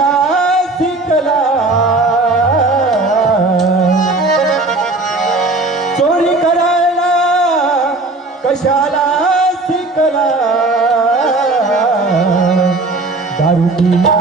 शिकला शिकला चोरी करायला कशाला शिकला दारू पिला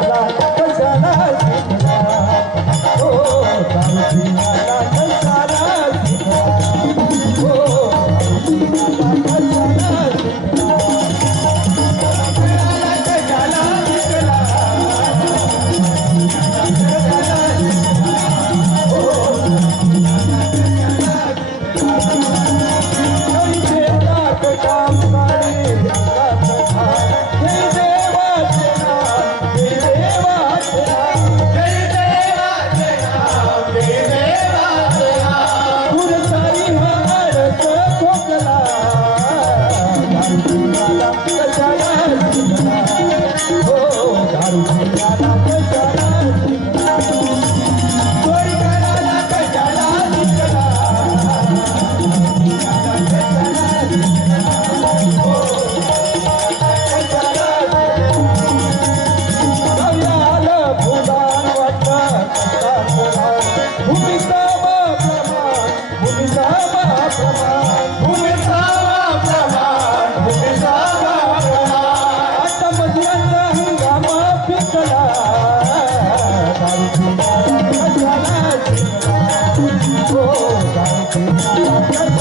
ભુમેસાવા પ્રવાહ ભુમેસાવા પ્રવાહ અટમિયાં તો હંગામો ફિકળા બારજીના અસરા છે ઓ કાપીના સપાન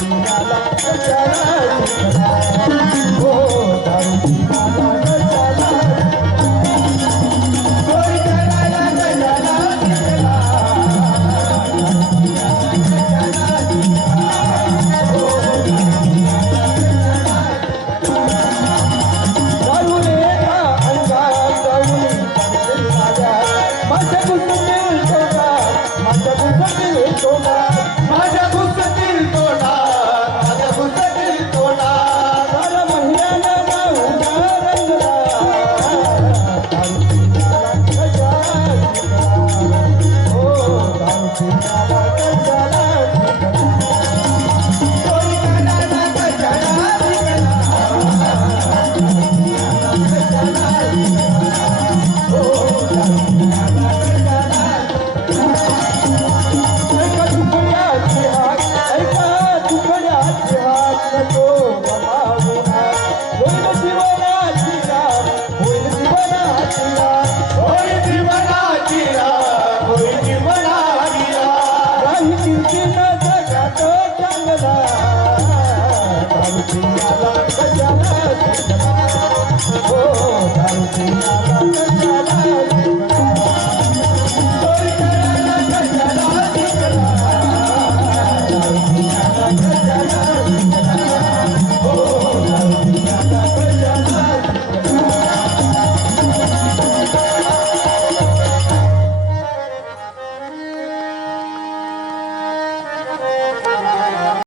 Toma. दारू पिया ला गजरा ओ दारू पिया